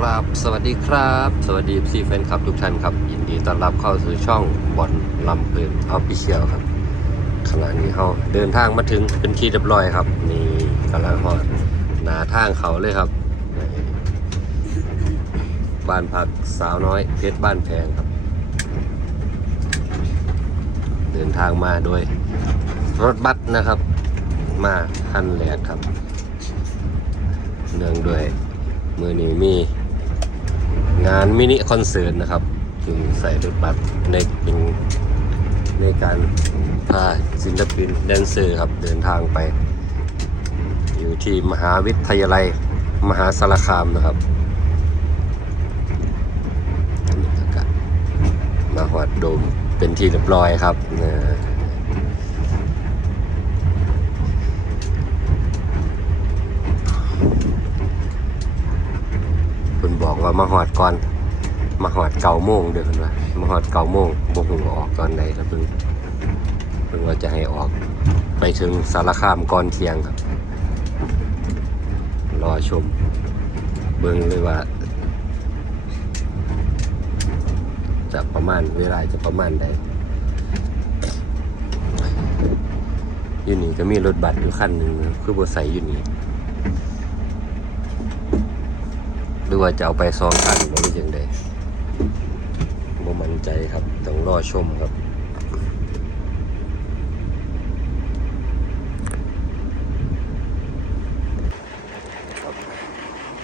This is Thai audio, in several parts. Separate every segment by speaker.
Speaker 1: ครับ สวัสดีครับ สวัสดีซีแฟนคลับทุกท่านครับ ยินดีต้อนรับเข้าสู่ช่องบอลลำเพลินออฟฟิเชียลครับขณะนี้เขาเดินทางมาถึงเป็นที่เรียบร้อยครับ นี่กำลังหอดหนาทางเขาเลยครับ บ้านพักสาวน้อยเพชรบ้านแพงครับ เดินทางมาโดยรถบัสนะครับ มาคันแรกครับ เนื่องด้วยมือนี้มี งานมินิคอนเสิร์ตนะครับจึงใส่รถบัสในเป็นในการพาศิลปินแดนเซอร์ครับเดินทางไป อยู่ที่มหาวิทยาลัยมหาสารคามนะครับมาหอดโดมเป็นที่เรียบร้อยครับ นบอกว่ามาหอดก่อน มาหอดเก่าโมงเดี๋ยวคุณว่ามาหอดเก่าโมงบอกคุณออกตอนไหนครับเพิ่งเพิ่งว่าจะให้ออก ไปถึงสารคามก่อนเที่ยงครับ รอชม เบิ่งเลยว่าจะประมาณเวลาจะประมาณใดอยู่นี่ก็มีรถบัสอยู่คันหนึ่งคือบใส่อยู่นี่ หรือว่าจะเอาไปสองคันหรือยังไงบ่มั่นใจครับ ต้องรอชมครับ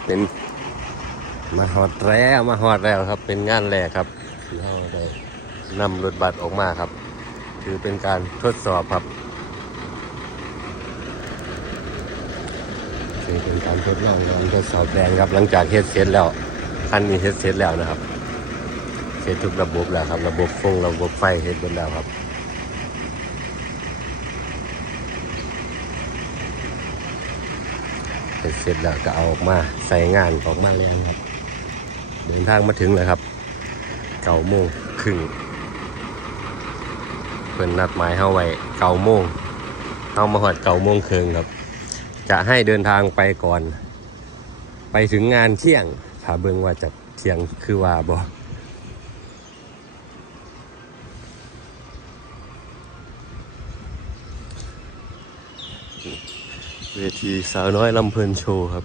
Speaker 1: เป็นมาหอดแล้วมาหอดแล้วครับ เป็นงานแรกครับเราได้นำรถบัสออกมาครับ ถือเป็นการทดสอบครับ ถือเป็นการทดลองการทดสอบแรงครับ หลังจากเฮ็ดเสร็จแล้วคันนี้เฮ็ดเสร็จแล้วนะครับเสร็จทุกระบบแล้วครับ ระบบฟงระบบไฟเฮ็ดหมดแล้วครับเสร็จเสร็จแล้วก็เอาออกมาใส่งานออกมาแล้วครับ เดินทางมาถึงเลยครับเก้าโมงครึ่งเพิ่นนัดหมายเฮาไว้เก้าโมงเฮามาหอดเก้าโมงครึ่งครับ จะให้เดินทางไปก่อน ไปถึงงานเที่ยงถ้าเบิ่งว่าจะเที่ยงคือว่าบ่เวทีสาวน้อยลำเพลินโชว์ครับ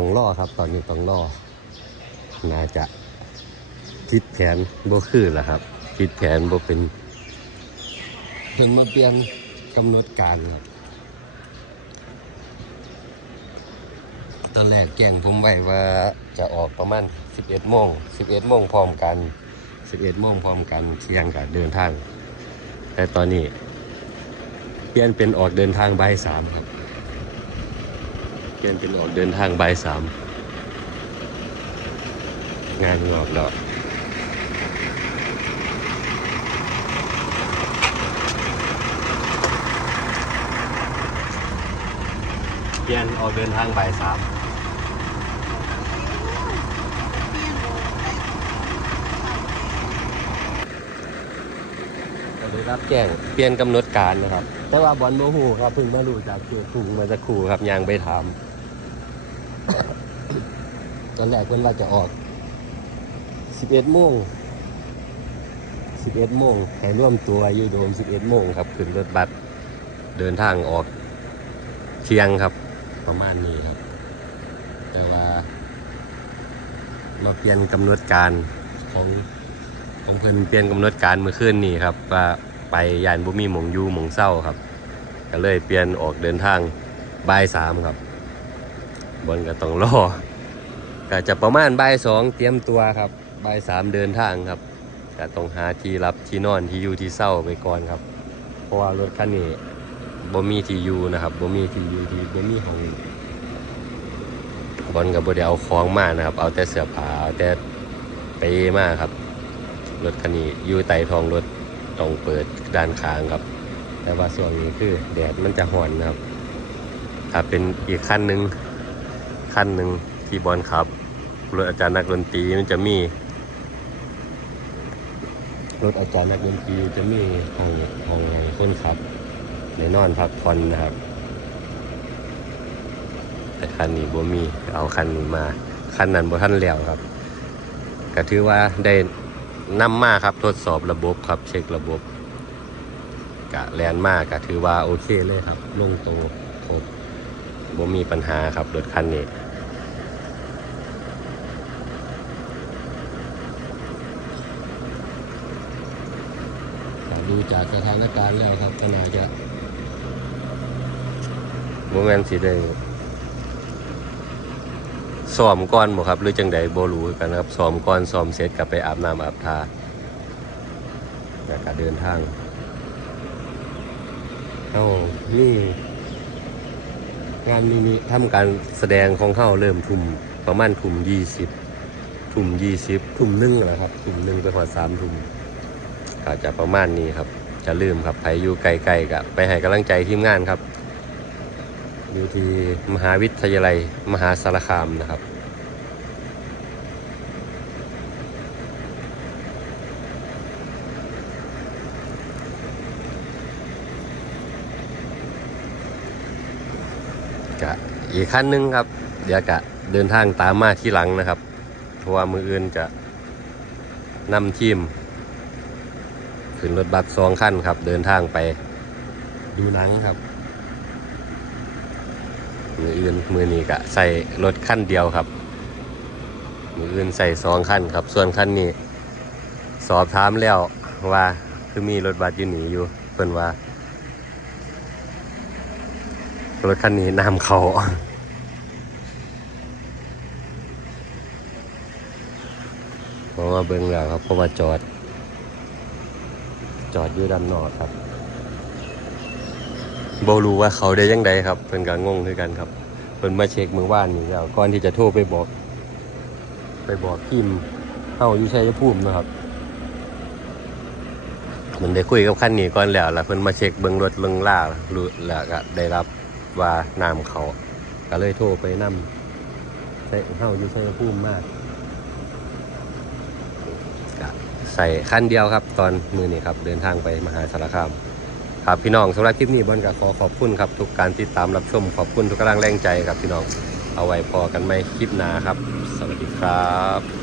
Speaker 1: ต้องล่อครับ ตอนนี้ต้องล่อน่าจะคิดแผนโบคือแหล้วครับ คิดแผนโบเป็นเพิ่งมาเปลี่ยนกำหนดการครับตอนแรกแจ้งผมไว้ว่าจะออกประมาณ 11โมง11โมงพร้อมกัน 11โมงพร้อมกันเที่ยงกับเดินทาง แต่ตอนนี้ เปลี่ยนเป็นออกเดินทางบ่ายสามครับ เปลี่ยนเป็นออกเดินทางบ่ายสามงานงอกแล้วเปลี่ยนออกเดินทางบ่ายสามได้รับแจ้งเปลี่ยนกำหนดการนะครับ แต่ว่าบอลโมหูครับเพิ่งมารู้จากตัวคุงมาสักครู่ครับยังไปถาม ตอนแรกเพิ่นว่าจะออก 11โมง11โมงให้ร่วมตัวอยู่โดม 11โมงครับขึ้นรถบัสเดินทางออกเที่ยงครับ ประมาณนี้ครับ แต่ว่า มาเปลี่ยนกำหนดการของของเพิ่นเปลี่ยนกำหนดการเมื่อคืนนี้ครับว่าไปยานบุมีหมองยูหมองเศร้าครับ ก็เลยเปลี่ยนออกเดินทางบ่ายสามครับบนก็ต้องรอ ก็จะประมาณบ่ายสองเตรียมตัวครับบ่ายสามเดินทางครับก็ต้องหาที่รับที่นอนที่อยู่ที่เศร้าไปก่อนครับ เพราะว่ารถคันนี้บ่มีที่อยู่นะครับบ่มีที่อยู่ที่บ่มีห้องบอลกับบไดเอาของมานะครับ เอาแต่เสื้อผ้าเอาแต่ไปมาครับรถคันนี้อยู่ไต่ทองรถต้องเปิดด้านข้างครับ แต่ว่าส่วนนี้คือแดดมันจะห่อนนะครับ ถ้าเป็นอีกขั้นหนึ่งขั้นหนึ่งที่บอลครับ รถอาจารย์นักดนตรีมันจะมี รถอาจารย์นักดนตรีจะมีห้องห้องให้คนขับในนอนพักผ่อนนะครับ แต่คันนี้บ่มีเอาคันนี้มาคันนั้นบ่ทันแล้วครับก็ถือว่าได้นำมาครับทดสอบระบบครับเช็คระบบกะแลนมากก็ถือว่าโอเคเลยครับลงตัวครบบ่มีปัญหาครับรถคันนี้ ดู จากสถานการณ์แล้วครับก็น่าจะโมเมนต์สิได้ซ้อมก่อนบ่ครับ หรือจังใดบ่รู้กันครับซ้อมก่อนซ้อมเสร็จกลับไปอาบน้ำอาบทาแล้วก็เดินทางเอ้านี่งานนี้ทำการแสดงของเข้าเริ่มทุ่มประมาณทุ่มยี่สิบทุ่มยี่สิบทุ่มหนึ่งนะครับ ทุ่มหนึ่งไปพอสามทุ่ม ก็จะประมาณนี้ครับ จะลืมครับใครอยู่ไกลๆกับไปให้กำลังใจทีมงานครับอยู่ที่มหาวิทยาลัยมหาสารคามนะครับกะอีกขั้นหนึ่งครับ เดี๋ยวกะเดินทางตามมาที่หลังนะครับ เพราะว่ามืออื่นจะนำทีม ขึ้นรถบัสสองขั้นครับ เดินทางไปดูหนังครับ มืออื่นมือนี้กะใส่รถขั้นเดียวครับ มืออื่นใส่สองขั้นครับ ส่วนขั้นนี้สอบถามแล้วว่าคือมีรถบัสอยู่หนีอยู่เพิ่นว่ารถคันนี้น้ำเขาเพราะว่าเบิ้งแล้วครับเพราะว่าจอด จอดอยู่ด้านนอกครับบรู้ว่าเขาได้ยังไงครับเป็นการงงคือกันครับเป็นมาเช็คมือว่านนี่แล้วก่อนที่จะโทรไปบอก ไปบอกพิมเฮาอยู่ชัยภูมินะครับมันได้คุยกับคันนี้ก่อนแล้วแล้วเพิ่นมาเช็คเบิ่งรถเบิ่งล่ารู้แล้วก็ได้รับว่าน้ำเขา ก็เลยโทรไปนำใส่เฮาอยู่ชัยภูมิมากก็ ใส่คันเดียวครับ ตอนมือนี้ครับเดินทางไปมหาสารคาม ครับพี่น้องสำหรับคลิปนี้บอนก็ขอขอบคุณครับ ทุกการติดตามรับชมขอบคุณทุกกำลังแรงใจครับพี่น้องเอาไว้พอกันไหมคลิปหน้าครับ สวัสดีครับ